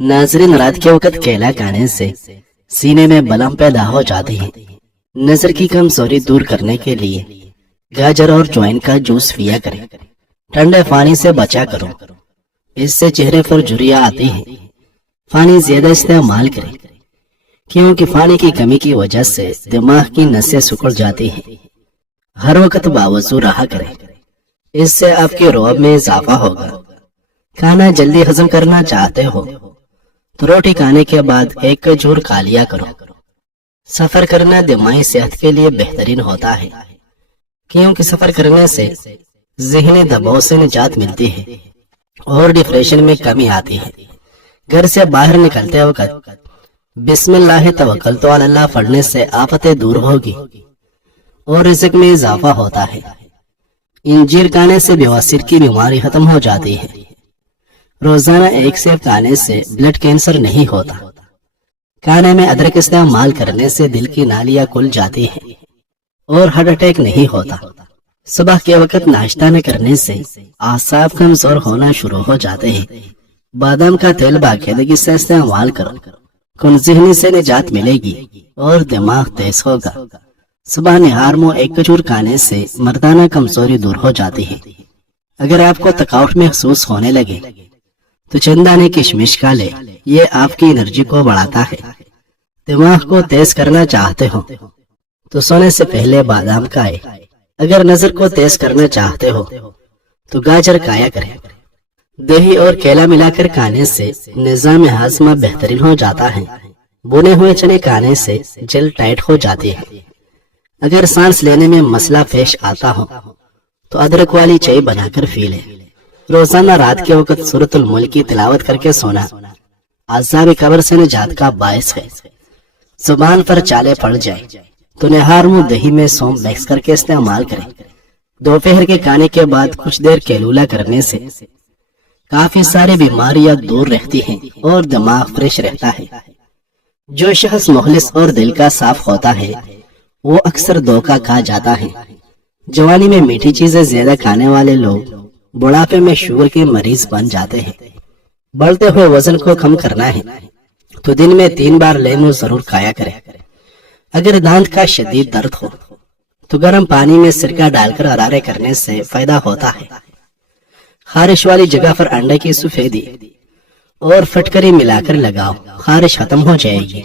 नाजरीन, रात के वक्त केला खाने से सीने में बलम पैदा हो जाती है। नजर की कमजोरी दूर करने के लिए गाजर और ज्वाइन का जूस पिया करें। ठंडे पानी से बचा करो, इससे चेहरे पर झुर्रियां आती है। पानी ज्यादा इस्तेमाल करें क्योंकि पानी की कमी की वजह से दिमाग की नसें सिकुड़ जाती हैं। हर वक्त बावजू रहा करें, इससे आपके रौब में इजाफा होगा। खाना जल्दी हजम करना चाहते हो तो रोटी खाने के बाद एक खजूर खा लिया करो। सफर करना दिमागी सेहत के लिए बेहतरीन होता है क्योंकि सफर करने से ज़हनी दबाव से निजात मिलती है और डिप्रेशन में कमी आती है। घर से बाहर निकलते वक्त बिस्मिल्लाह तवक्कलतु अल्लाह पढ़ने से आफतें दूर होगी और रिज़्क में इजाफा होता है। इंजीर खाने से बवासीर की बीमारी खत्म हो जाती है। रोजाना एक सेब खाने से ब्लड कैंसर नहीं होता। खाने में अदरक इस्तेमाल करने से दिल की नालियां खुल जाती है और हार्ट अटैक नहीं होता। सुबह के वक्त नाश्ता न करने से आसाब कमजोर होना शुरू हो जाते हैं। बादाम का तेल बाकायदगी से इस्तेमाल करो, ज़हनी से निजात मिलेगी और दिमाग तेज होगा। सुबह निहार मुंह एक खजूर खाने से मर्दाना कमजोरी दूर हो जाती है। अगर आपको थकावट महसूस होने लगे तो चंदाने किशमिश खा ले, ये आपकी एनर्जी को बढ़ाता है। दिमाग को तेज करना चाहते हो तो सोने से पहले बादाम खाए। अगर नजर को तेज करना चाहते हो तो गाजर खाया करें। दही और केला मिलाकर खाने से निजाम हाजमा बेहतरीन हो जाता है। बुने हुए चने खाने से जल टाइट हो जाती है। अगर सांस लेने में मसला पेश आता हो तो अदरक वाली चाय बनाकर पी ले। रोजाना रात के वक्त सूरतुल मुल्क की तिलावत करके सोना अज़ाब कब्र से निजात का बायस है। जुबान पर चाले पड़ जाए तो निहार मुंह दही में सौंफ मिक्स करके इस्तेमाल करें। दोपहर के खाने के बाद कुछ देर कैलूला करने से काफी सारी बीमारियां दूर रहती हैं और दिमाग फ्रेश रहता है। जो शख्स मुखलिस और दिल का साफ होता है वो अक्सर धोखा खा जाता है। जवानी में मीठी चीजें ज्यादा खाने वाले लोग बुढ़ापे में शुगर के मरीज बन जाते हैं। बढ़ते हुए वजन को कम करना है तो दिन में 3 बार लेमू जरूर खाया करें। अगर दांत का शदीद दर्द हो तो गर्म पानी में सिरका डालकर अरारे करने से फायदा होता है। खारिश वाली जगह पर अंडे की सफेदी और फटकरी मिलाकर लगाओ, खारिश खत्म हो जाएगी।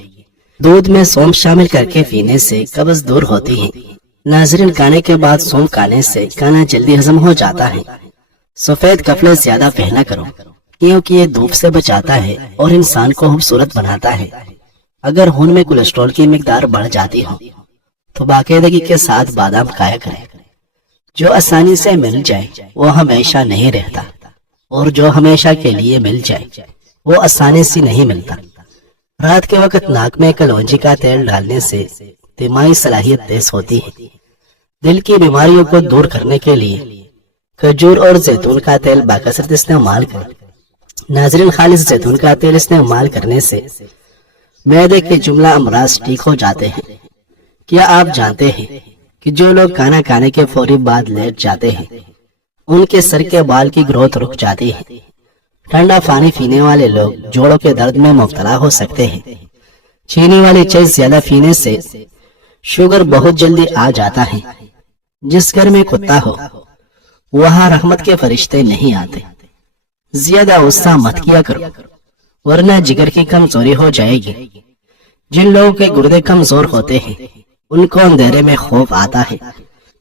दूध में सौंफ शामिल करके पीने से कब्ज दूर होती है। नाजरीन, खाने के बाद सौंफ खाने से खाना जल्दी हजम हो जाता है। सफेद कपड़े ज्यादा पहना करो क्योंकि ये धूप से बचाता है और इंसान को खूबसूरत बनाता है। अगर खून में कोलेस्ट्रॉल की मिकदार बढ़ जाती हो तो बाकायदगी के साथ बादाम खाया करें। जो आसानी से मिल जाए वो हमेशा नहीं रहता और जो हमेशा के लिए मिल जाए वो आसानी से नहीं मिलता। रात के वक्त नाक में कलौंजी का तेल डालने से दिमागी सलाहियत तेज होती है। दिल की बीमारियों को दूर करने के लिए खजूर और जैतून का तेल बाकसरत इस्तेमाल करें। नाजरीन, खालिस जैतून का तेल इस्तेमाल करने से मैदे के जुमला अमराज ठीक हो जाते हैं। क्या आप जानते हैं कि जो लोग खाना खाने के फौरी बाद लेट जाते हैं उनके सर के बाल की ग्रोथ रुक जाती है। ठंडा पानी पीने वाले लोग जोड़ों के दर्द में मुब्तला हो सकते हैं। चीनी वाली चाय ज्यादा पीने से शुगर बहुत जल्दी आ जाता है। जिस घर में कुत्ता हो वहां रहमत के फरिश्ते नहीं आते। ज्यादा गुस्सा मत किया करो वरना जिगर की कमजोरी हो जाएगी। जिन लोगों के गुर्दे कमजोर होते हैं उनको अंधेरे में खौफ आता है।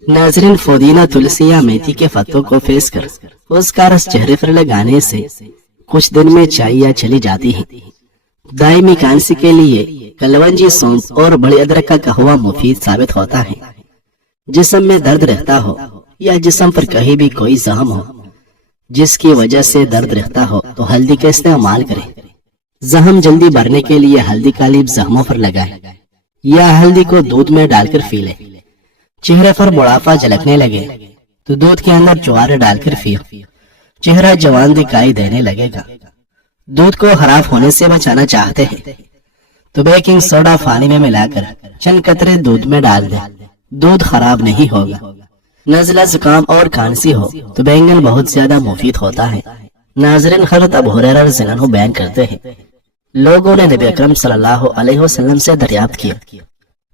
नाजरीन, पुदीना, तुलसी या मेथी के पत्तों को फेस कर उसका रस चेहरे पर लगाने से कुछ दिन में चाइयां चली जाती है। दायमी खांसी के लिए कलवंजी, सौंफ और बड़ी अदरक का कहवा मुफीद साबित होता है। जिस्म में दर्द रहता हो या जिस्म पर कहीं भी कोई जख्म हो जिसकी वजह से दर्द रहता हो तो हल्दी का इस्तेमाल करें। जख्म जल्दी भरने के लिए हल्दी का लीप जख्मों पर लगाएं या हल्दी को दूध में डालकर पी लें। चेहरे पर बुढ़ापा झलकने लगे तो दूध के अंदर ज्वार डालकर पियो, चेहरा जवान दिखाई देने लगेगा। दूध को खराब होने से बचाना चाहते हैं तो बेकिंग सोडा पानी में मिलाकर चंद कतरे दूध में डाल दें, दूध खराब नहीं होगा। नज़ला, जुकाम और खांसी हो तो बैंगन बहुत ज्यादा मुफीद होता है। नाज़रीन, हज़रत अबू हुरैरा रज़ियल्लाहु अन्हु बयान करते हैं لوگوں نے نبی اکرم صلی اللہ علیہ وسلم سے دریافت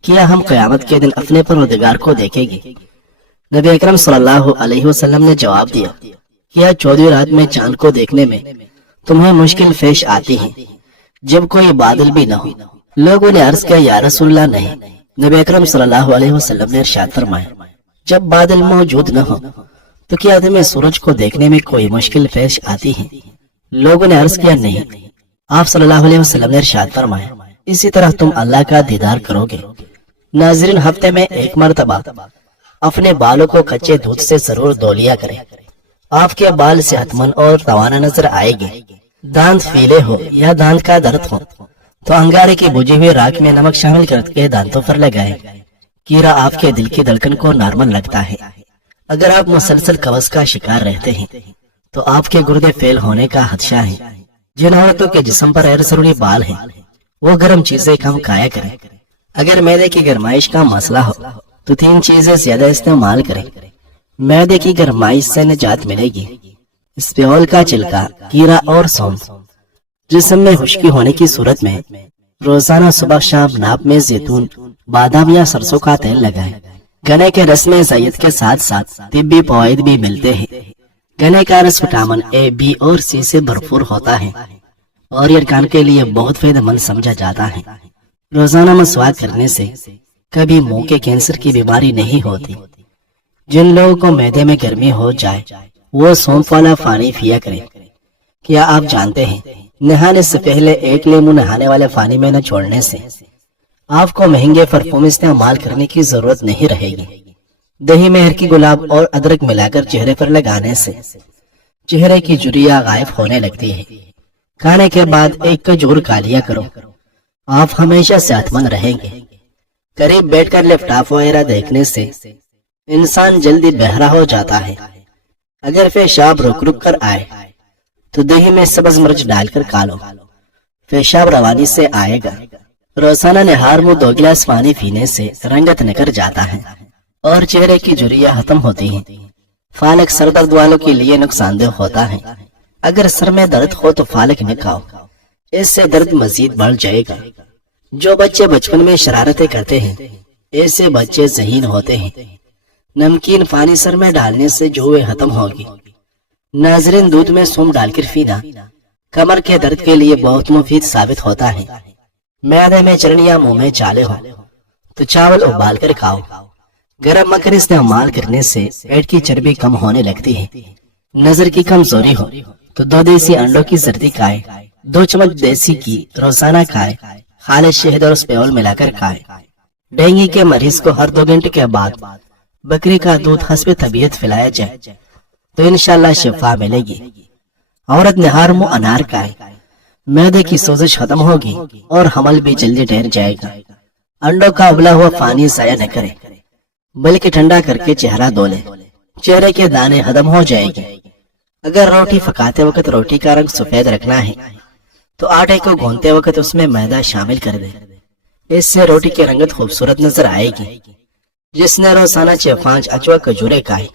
کیا ہم قیامت کے دن اپنے پروردگار کو دیکھیں گے؟ نبی اکرم صلی اللہ علیہ وسلم نے جواب دیا، کیا 14 رات میں چاند کو دیکھنے میں تمہیں مشکل پیش آتی ہے جب کوئی بادل بھی نہ ہو؟ لوگوں نے عرض کیا، یا رسول اللہ نہیں۔ نبی اکرم صلی اللہ علیہ وسلم نے ارشاد فرمایا، جب بادل موجود نہ ہو تو کیا تمہیں سورج کو دیکھنے میں کوئی مشکل پیش آتی ہے؟ لوگوں نے عرض کیا، نہیں۔ آپ صلی اللہ علیہ وسلم نے ارشاد فرمایا، اسی طرح تم اللہ کا دیدار کرو گے۔ ناظرین، ہفتے میں ایک مرتبہ اپنے بالوں کو کچے دودھ سے ضرور دھو لیا کریں۔ آپ کے بال صحت مند اور توانا نظر آئے گے۔ دانت پیلے ہو یا دانت کا درد ہو تو انگارے کی بجھی ہوئی راکھ میں نمک شامل کر کے دانتوں پر لگائیں۔ کیڑا آپ کے دل کی دھڑکن کو نارمل لگتا ہے۔ اگر آپ مسلسل قبض کا شکار رہتے ہیں تو آپ کے گردے فیل ہونے کا خدشہ ہے۔ جن عورتوں کے جسم پر غیر ضروری بال ہیں وہ گرم چیزیں کم کھایا کریں۔ اگر معدے کی گرمائش کا مسئلہ ہو تو 3 چیزیں زیادہ استعمال کریں۔ معدے کی گرمائش سے نجات ملے گی: اسپیول کا چھلکا، کیڑا اور سونف۔ جسم میں خشکی ہونے کی صورت میں روزانہ صبح شام ناپ میں زیتون، بادام یا سرسوں کا تیل لگائیں۔ گنے کے رس میں زیت کے ساتھ ساتھ طبی فوائد بھی ملتے ہیں۔ گنے کا رس وٹامن اے، بی اور سی سے بھرپور ہوتا ہے اور یہ کان کے لیے بہت فائدہ مند سمجھا جاتا ہے۔ روزانہ مسواک کرنے سے کبھی منہ کے کینسر کی بیماری نہیں ہوتی۔ جن لوگوں کو معدے میں گرمی ہو جائے وہ سونف والا پانی پیا کریں۔ کیا آپ جانتے ہیں نہانے سے پہلے 1 لیمو نہانے والے پانی میں نہ چھوڑنے سے آپ کو مہنگے پرفیوم استعمال کرنے کی ضرورت نہیں رہے گی۔ دہی میں ہر کی گلاب اور ادرک ملا کر چہرے پر لگانے سے چہرے کی جھریاں غائب ہونے لگتی ہے۔ کھانے کے بعد 1 کھجور کھا لیا کرو، آپ ہمیشہ صحت مند رہیں گے۔ قریب بیٹھ کر لیپ ٹاپ وغیرہ دیکھنے سے انسان جلدی بہرا ہو جاتا ہے۔ اگر پیشاب رک رک کر آئے تو دہی میں سبز مرچ ڈال کر کھا لو، پیشاب روانی سے آئے گا۔ روزانہ نہار منہ 2 گلاس پانی پینے سے رنگت نکل جاتا ہے اور چہرے کی جھریاں ختم ہوتی ہیں۔ پالک سر درد والوں کے لیے نقصان دہ ہوتا ہے۔ اگر سر میں درد ہو تو پالک نہ کھاؤ، اس سے درد مزید بڑھ جائے گا۔ جو بچے بچپن میں شرارتیں کرتے ہیں ایسے بچے ذہین ہوتے ہیں۔ نمکین پانی سر میں ڈالنے سے جوئیں ختم ہوگی۔ ناظرین، دودھ میں سونف ڈال کر پینا کمر کے درد کے لیے بہت مفید ثابت ہوتا ہے۔ معدے میں چرن یا منہ میں چالے ہو تو چاول ابال کر کھاؤ۔ گرم مکھن استعمال کرنے سے پیٹ کی چربی کم ہونے لگتی ہے۔ نظر کی کمزوری ہو تو 2 دیسی انڈوں کی زردی کھائے، 2 چمچ دیسی گھی روزانہ کھائے، خالص شہد اور اسپیول ملا کر کھائے۔ ڈینگی کے مریض کو ہر 2 گھنٹے کے بعد بکری کا دودھ حسب طبیعت پلایا جائے تو انشاءاللہ شفا ملے گی۔ عورت نہار منہ انار کھائے، معدے کی سوزش ختم ہوگی اور حمل بھی جلدی ٹھہر جائے گا۔ انڈوں کا ابلا ہوا پانی ضائع نہ کرے بلکہ ٹھنڈا کر کے چہرہ دھو لے، چہرے کے دانے ختم ہو جائے گی۔ اگر روٹی پکاتے وقت روٹی کا رنگ سفید رکھنا ہے تو آٹے کو گھونتے وقت اس میں میدا شامل کر دے، اس سے روٹی کی رنگت خوبصورت نظر آئے گی۔ جس نے روزانہ 6-5 اجوا کھجوریں کھائے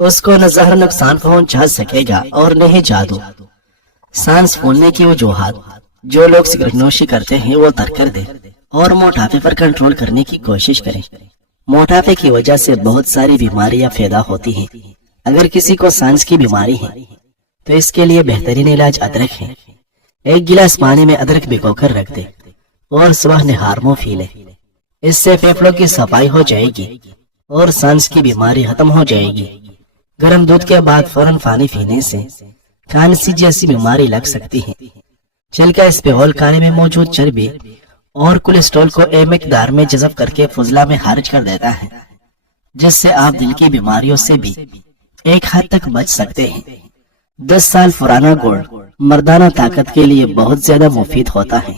اس کو نہ زہر نقصان پہنچا سکے گا اور نہ ہی جادو۔ سانس پھولنے کی وجوہات جو لوگ سگریٹ نوشی کرتے ہیں وہ ترک کر دیں اور موٹاپے پر کنٹرول کرنے کی کوشش کریں۔ موٹاپے کی وجہ سے بہت ساری بیماریاں پیدا ہوتی ہیں۔ اگر کسی کو سانس کی بیماری ہے تو اس کے لیے بہترین علاج ادرک ہے۔ 1 گلاس پانی میں ادرک بھگو کر رکھ دے اور صبح نہار منہ پی لے، اس سے پھیپھڑوں کی صفائی ہو جائے گی اور سانس کی بیماری ختم ہو جائے گی۔ گرم دودھ کے بعد فوراً پانی پینے سے کھانسی جیسی بیماری لگ سکتی ہے۔ چھلکا اسپیول کھانے میں موجود چربی اور کولیسٹرول کو ایک مقدار میں جذب کر کے فضلہ میں خارج کر دیتا ہے، جس سے آپ دل کی بیماریوں سے بھی ایک حد تک بچ سکتے ہیں۔ 10 سال پرانا گڑ مردانہ طاقت کے لیے بہت زیادہ مفید ہوتا ہے۔